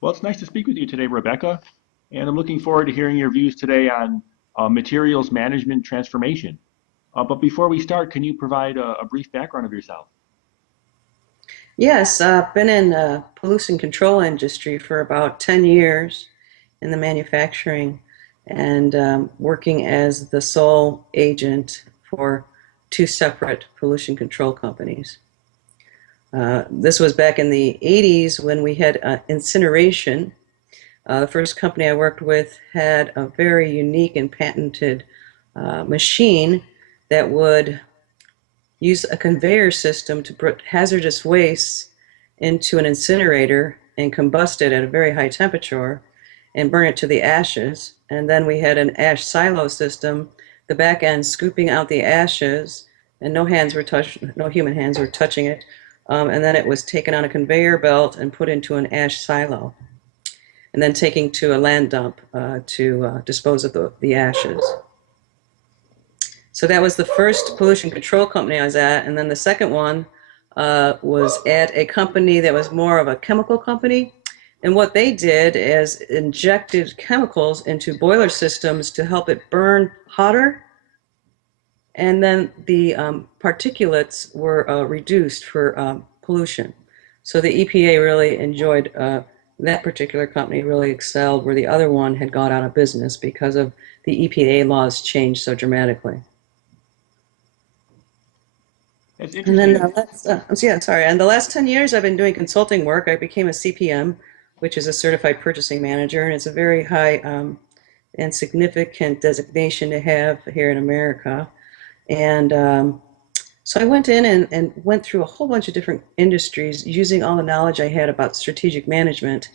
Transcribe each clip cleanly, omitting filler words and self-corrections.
Well, it's nice to speak with you today, Rebecca, and I'm looking forward to hearing your views today on materials management transformation. But before we start, can you provide a brief background of yourself? Yes, I've been in the pollution control industry for about 10 years in the manufacturing and working as the sole agent for two separate pollution control companies. This was back in the 80s when we had incineration. The first company I worked with had a very unique and patented machine that would use a conveyor system to put hazardous waste into an incinerator and combust it at a very high temperature and burn it to the ashes. And then we had an ash silo system, the back end scooping out the ashes, and no human hands were touching it. And then it was taken on a conveyor belt and put into an ash silo, and then taken to a land dump to dispose of the ashes. So that was the first pollution control company I was at, and then the second one was at a company that was more of a chemical company. And what they did is injected chemicals into boiler systems to help it burn hotter, and then the particulates were reduced for pollution. So the EPA really enjoyed that particular company really excelled, where the other one had gone out of business because of the EPA laws changed so dramatically. It's And then interesting. yeah, sorry. And the last 10 years, I've been doing consulting work. I became a CPM, which is a certified purchasing manager, and it's a very high and significant designation to have here in America. And so I went in and went through a whole bunch of different industries using all the knowledge I had about strategic management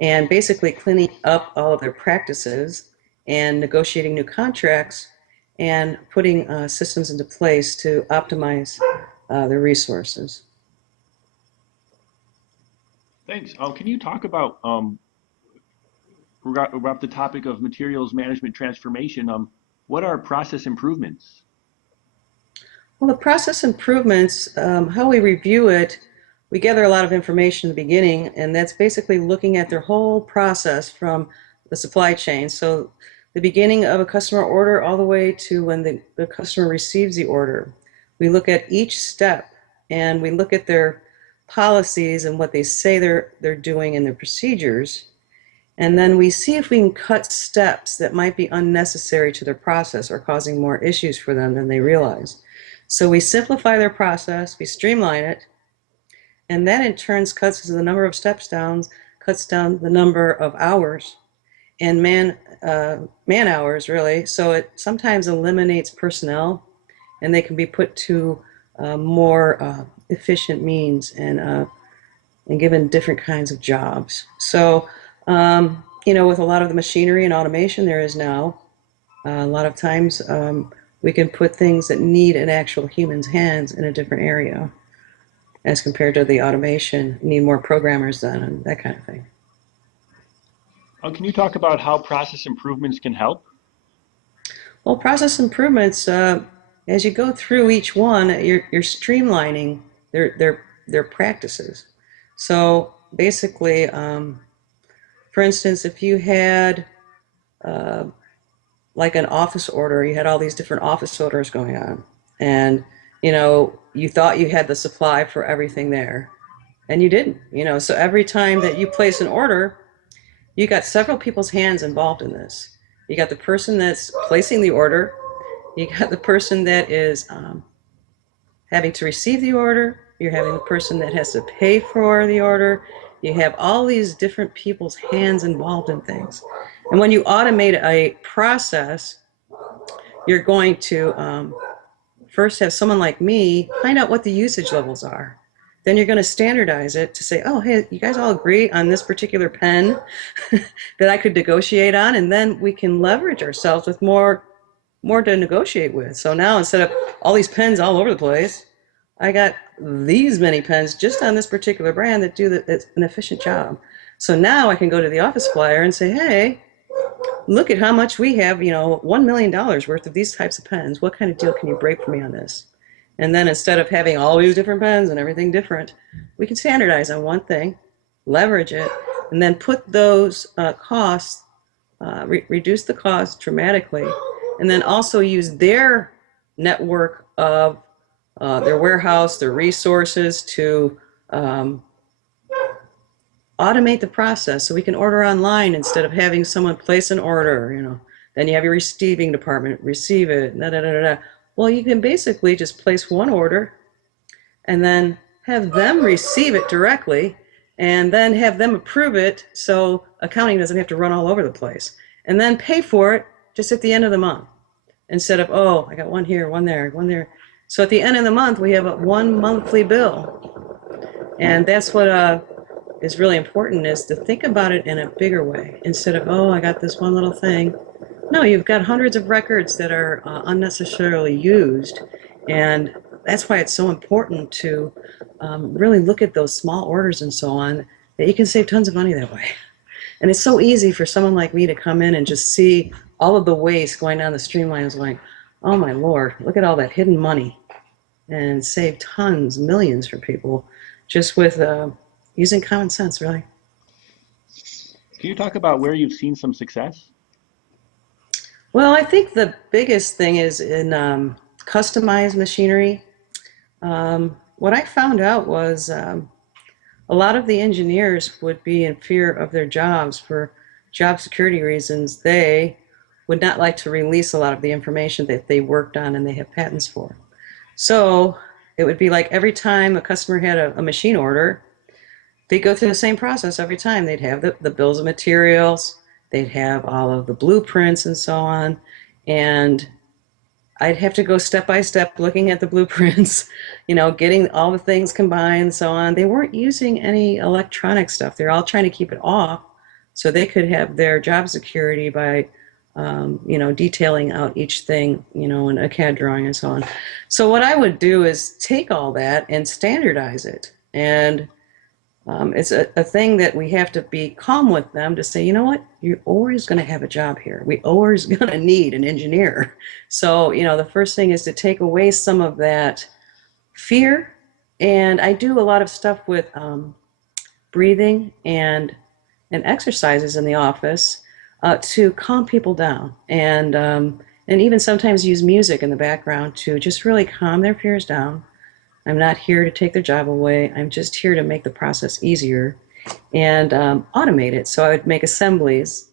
and basically cleaning up all of their practices and negotiating new contracts and putting systems into place to optimize their resources. Thanks. Can you talk about about the topic of materials management transformation? What are process improvements? Well, the process improvements, how we review it, we gather a lot of information in the beginning, and that's basically looking at their whole process from the supply chain. So the beginning of a customer order all the way to when the customer receives the order. We look at each step and we look at their policies and what they say they're doing and their procedures. And then we see if we can cut steps that might be unnecessary to their process or causing more issues for them than they realize. So we simplify their process, we streamline it, and that in turn cuts the number of steps down, cuts down the number of hours and man hours really. So it sometimes eliminates personnel, and they can be put to more efficient means and given different kinds of jobs. So with a lot of the machinery and automation there is now, a lot of times we can put things that need an actual human's hands in a different area as compared to the automation, need more programmers then, and that kind of thing. Can you talk about how process improvements can help? Well, process improvements, as you go through each one, you're streamlining their practices. So basically, for instance, if you had uh, like an office order, you had all these different office orders going on, and you thought you had the supply for everything there, and you didn't. So every time that you place an order, you got several people's hands involved in this. You got the person that's placing the order, you got the person that is having to receive the order, you're having the person that has to pay for the order. You have all these different people's hands involved in things. And when you automate a process, you're going to first have someone like me find out what the usage levels are. Then you're going to standardize it to say, oh, hey, you guys all agree on this particular pen that I could negotiate on, and then we can leverage ourselves with more to negotiate with. So now instead of all these pens all over the place, I got these many pens just on this particular brand that do an efficient job. So now I can go to the office supplier and say, hey, look at how much we have, $1 million worth of these types of pens. What kind of deal can you break for me on this? And then instead of having all these different pens and everything different, we can standardize on one thing, leverage it, and then put those costs, reduce the cost dramatically, and then also use their network of their warehouse, their resources to um, automate the process so we can order online instead of having someone place an order, Then you have your receiving department receive it, da da da da. Well, you can basically just place one order and then have them receive it directly and then have them approve it so accounting doesn't have to run all over the place. And then pay for it just at the end of the month instead of, oh, I got one here, one there, one there. So at the end of the month, we have a one monthly bill. And that's what is really important, is to think about it in a bigger way instead of, oh, I got this one little thing. No, you've got hundreds of records that are unnecessarily used, and that's why it's so important to really look at those small orders and so on, that you can save tons of money that way. And it's so easy for someone like me to come in and just see all of the waste going down the streamlines going, oh my Lord, look at all that hidden money, and save tons, millions for people just with using common sense, really. Can you talk about where you've seen some success? Well, I think the biggest thing is in customized machinery. What I found out was a lot of the engineers would be in fear of their jobs for job security reasons. They would not like to release a lot of the information that they worked on and they have patents for. So it would be like every time a customer had a machine order, they'd go through the same process every time. They'd have the bills of materials, they'd have all of the blueprints and so on, and I'd have to go step by step looking at the blueprints, getting all the things combined and so on. They weren't using any electronic stuff. They're all trying to keep it off so they could have their job security by detailing out each thing, in a CAD drawing and so on. So what I would do is take all that and standardize it. And it's a thing that we have to be calm with them to say, you know what, you're always going to have a job here. We always going to need an engineer. So, the first thing is to take away some of that fear. And I do a lot of stuff with breathing and exercises in the office to calm people down, and even sometimes use music in the background to just really calm their fears down. I'm not here to take their job away. I'm just here to make the process easier and automate it. So I would make assemblies,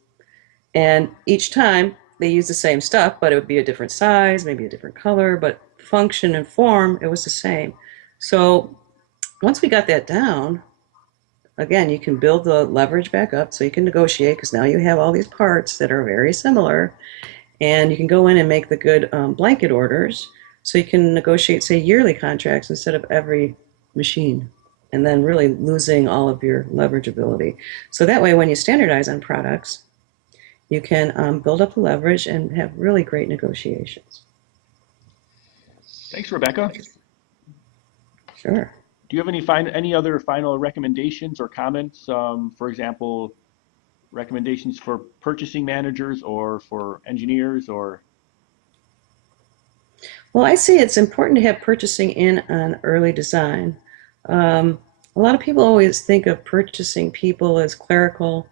and each time they use the same stuff, but it would be a different size, maybe a different color, but function and form, it was the same. So once we got that down, again, you can build the leverage back up so you can negotiate, because now you have all these parts that are very similar, and you can go in and make the good blanket orders so you can negotiate, say, yearly contracts instead of every machine, and then really losing all of your leverage ability. So that way, when you standardize on products, you can build up the leverage and have really great negotiations. Thanks, Rebecca. Sure. Do you have any other final recommendations or comments? For example, recommendations for purchasing managers or for engineers or? Well, I see it's important to have purchasing in on early design. A lot of people always think of purchasing people as clerical.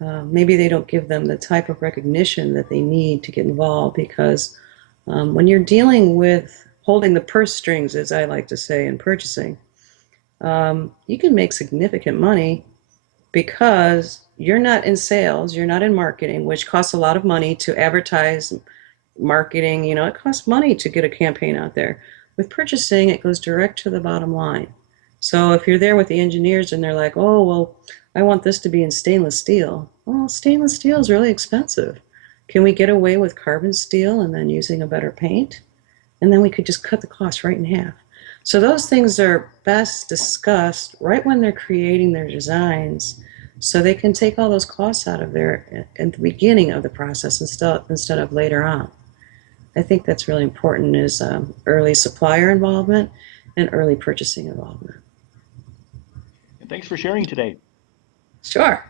Maybe they don't give them the type of recognition that they need to get involved, because when you're dealing with holding the purse strings, as I like to say, in purchasing, you can make significant money because you're not in sales, you're not in marketing, which costs a lot of money to advertise. Marketing, it costs money to get a campaign out there. With purchasing, it goes direct to the bottom line. So if you're there with the engineers and they're like, oh, well, I want this to be in stainless steel. Well, stainless steel is really expensive. Can we get away with carbon steel and then using a better paint? And then we could just cut the cost right in half. So those things are best discussed right when they're creating their designs, so they can take all those costs out of there at the beginning of the process instead of later on. I think that's really important, is early supplier involvement and early purchasing involvement. And thanks for sharing today. Sure.